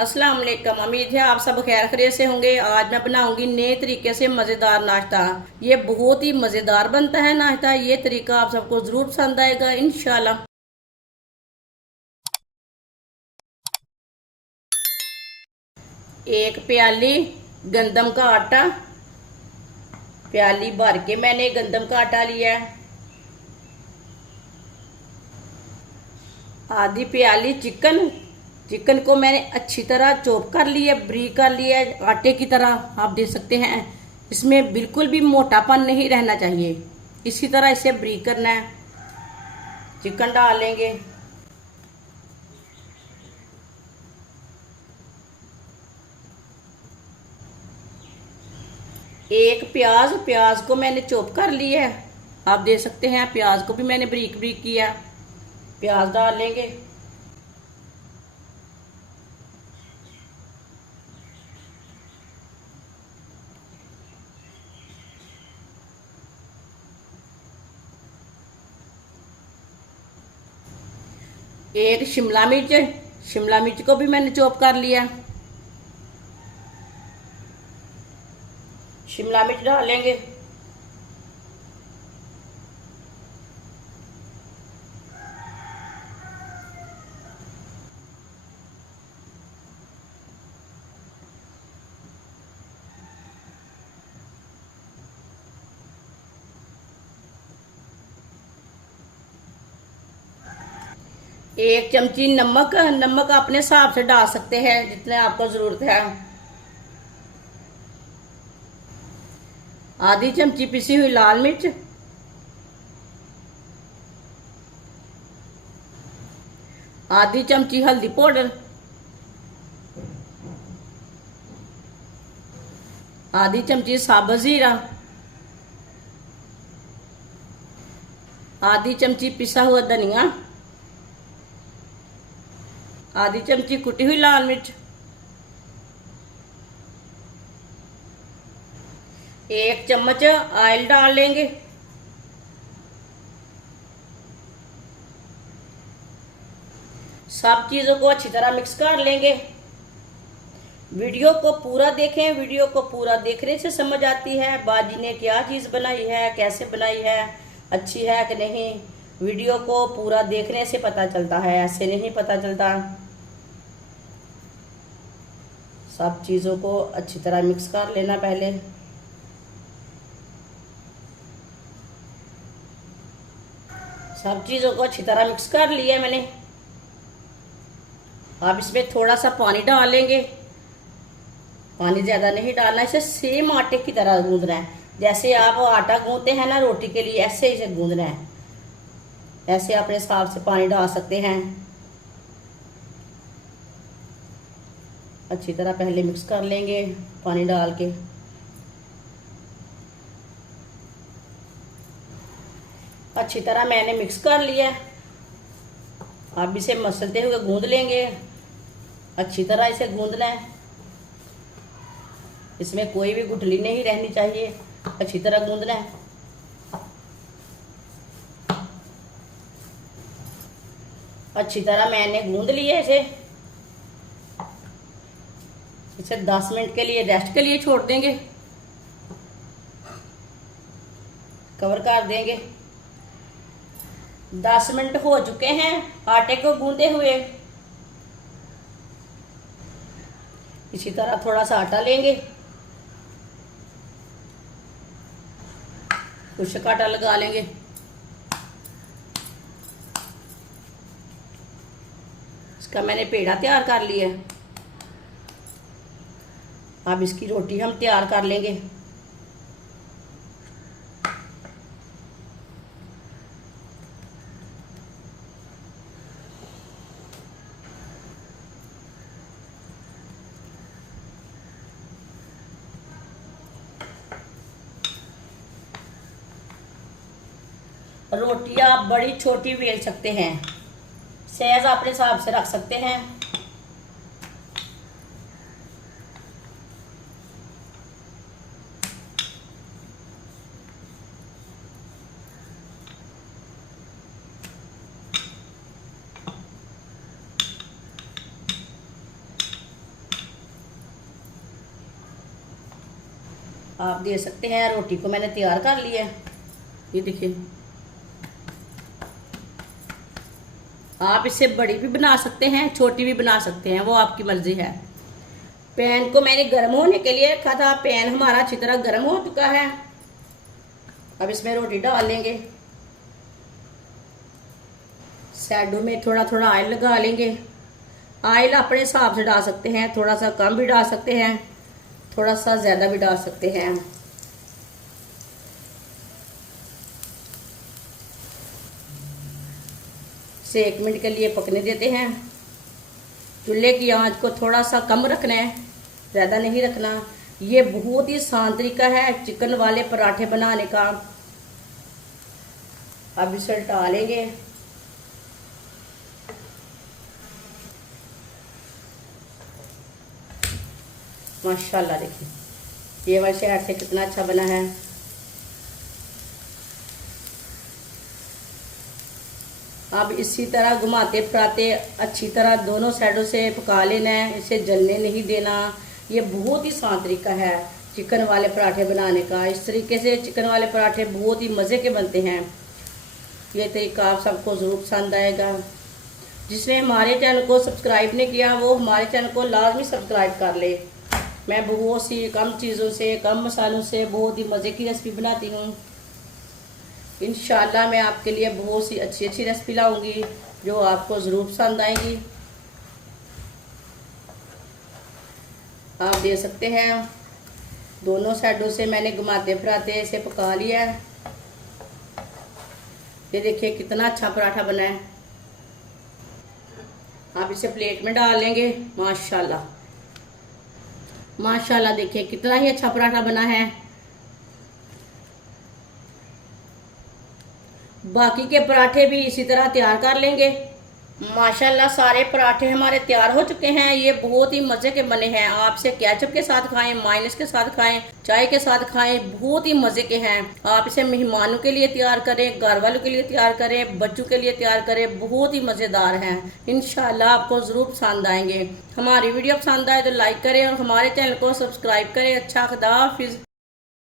अस्सलाम वालेकुम। उम्मीद है आप सब खैर खैरियत से होंगे। आज मैं बनाऊंगी नए तरीके से मज़ेदार नाश्ता। ये बहुत ही मज़ेदार बनता है नाश्ता। ये तरीका आप सबको ज़रूर पसंद आएगा इंशाल्लाह। एक प्याली गंदम का आटा, प्याली भर के मैंने गंदम का आटा लिया है। आधी प्याली चिकन, चिकन को मैंने अच्छी तरह चॉप कर लिया, ब्रीक कर लिया आटे की तरह। आप देख सकते हैं इसमें बिल्कुल भी मोटापन नहीं रहना चाहिए। इसी तरह इसे ब्रीक करना है। चिकन डालेंगे, एक प्याज, प्याज को मैंने चॉप कर लिया है। आप देख सकते हैं प्याज को भी मैंने ब्रीक ब्रीक किया। प्याज डालेंगे, एक शिमला मिर्च, शिमला मिर्च को भी मैंने चॉप कर लिया। शिमला मिर्च डालेंगे, एक चमची नमक, नमक अपने हिसाब से डाल सकते हैं जितने आपको जरूरत है। आधी चमची पिसी हुई लाल मिर्च, आधी चमची हल्दी पाउडर, आधी चमची साबुत जीरा, आधी चमची पिसा हुआ धनिया, आधी चमची कुटी हुई लाल मिर्च, एक चम्मच ऑयल डाल लेंगे। सब चीज़ों को अच्छी तरह मिक्स कर लेंगे। वीडियो को पूरा देखें, वीडियो को पूरा देखने से समझ आती है बाजी ने क्या चीज़ बनाई है, कैसे बनाई है, अच्छी है कि नहीं। वीडियो को पूरा देखने से पता चलता है, ऐसे नहीं पता चलता। सब चीज़ों को अच्छी तरह मिक्स कर लेना पहले। सब चीज़ों को अच्छी तरह मिक्स कर लिया मैंने। अब इसमें थोड़ा सा पानी डालेंगे। पानी ज़्यादा नहीं डालना, इसे सेम आटे की तरह गूंदना है। जैसे आप आटा गूंदते हैं ना रोटी के लिए, ऐसे इसे गूंदना है। ऐसे अपने हिसाब से पानी डाल सकते हैं। अच्छी तरह पहले मिक्स कर लेंगे पानी डाल के। अच्छी तरह मैंने मिक्स कर लिया। अब इसे मसलते हुए गूंद लेंगे। अच्छी तरह इसे गूंदना है, इसमें कोई भी गुठली नहीं रहनी चाहिए। अच्छी तरह गूंदना है। अच्छी तरह मैंने गूंद लिया इसे। इसे 10 मिनट के लिए रेस्ट के लिए छोड़ देंगे। कवर कर देंगे। 10 मिनट हो चुके हैं आटे को गूंदे हुए। इसी तरह थोड़ा सा आटा लेंगे, खुश्क आटा लगा लेंगे। इसका मैंने पेड़ा तैयार कर लिया है। अब इसकी रोटी हम तैयार कर लेंगे। रोटी आप बड़ी छोटी बेल सकते हैं, सहज अपने हिसाब से रख सकते हैं। आप दे सकते हैं। रोटी को मैंने तैयार कर लिया है, ये देखिए। आप इसे बड़ी भी बना सकते हैं, छोटी भी बना सकते हैं, वो आपकी मर्जी है। पैन को मैंने गर्म होने के लिए रखा था। पैन हमारा अच्छी तरह गर्म हो चुका है। अब इसमें रोटी डाल लेंगे। साइडों में थोड़ा थोड़ा ऑयल लगा लेंगे। ऑयल अपने हिसाब से डाल सकते हैं, थोड़ा सा कम भी डाल सकते हैं, थोड़ा सा ज़्यादा भी डाल सकते हैं। इसे 1 मिनट के लिए पकने देते हैं। चूल्हे की आंच को थोड़ा सा कम रखना है, ज़्यादा नहीं रखना। ये बहुत ही आसान तरीका है चिकन वाले पराठे बनाने का। अब इसे उल्टा लेंगे। माशाल्लाह देखिए ये वैसे ऐसे कितना अच्छा बना है। अब इसी तरह घुमाते फिराते अच्छी तरह दोनों साइडों से पका लेना है, इसे जलने नहीं देना। ये बहुत ही आसान तरीका है चिकन वाले पराठे बनाने का। इस तरीके से चिकन वाले पराठे बहुत ही मज़े के बनते हैं। ये तरीका आप सबको ज़रूर पसंद आएगा। जिसने हमारे चैनल को सब्सक्राइब नहीं किया वो हमारे चैनल को लाजमी सब्सक्राइब कर ले। मैं बहुत सी कम चीज़ों से, कम मसालों से बहुत ही मज़े की रेसिपी बनाती हूँ। इंशाल्लाह मैं आपके लिए बहुत सी अच्छी अच्छी रेसिपी लाऊंगी जो आपको ज़रूर पसंद आएंगी। आप दे सकते हैं। दोनों साइडों से मैंने घुमाते फिराते इसे पका लिया है। ये देखिए कितना अच्छा पराठा बना है। आप इसे प्लेट में डाल लेंगे। माशाल्लाह माशाल्लाह देखिए कितना ही अच्छा पराठा बना है। बाकी के पराठे भी इसी तरह तैयार कर लेंगे। माशाल्लाह सारे पराठे हमारे तैयार हो चुके हैं। ये बहुत ही मज़े के बने हैं। आप इसे केचप के साथ खाएं, मायोनेज़ के साथ खाएं, चाय के साथ खाएं, बहुत ही मज़े के हैं। आप इसे मेहमानों के लिए तैयार करें, घर वालों के लिए तैयार करें, बच्चों के लिए तैयार करें, बहुत ही मज़ेदार हैं। इंशाल्लाह आपको ज़रूर पसंद आएंगे। हमारी वीडियो पसंद आए तो लाइक करें और हमारे चैनल को सब्सक्राइब करें। अच्छा खुदा हाफिज़।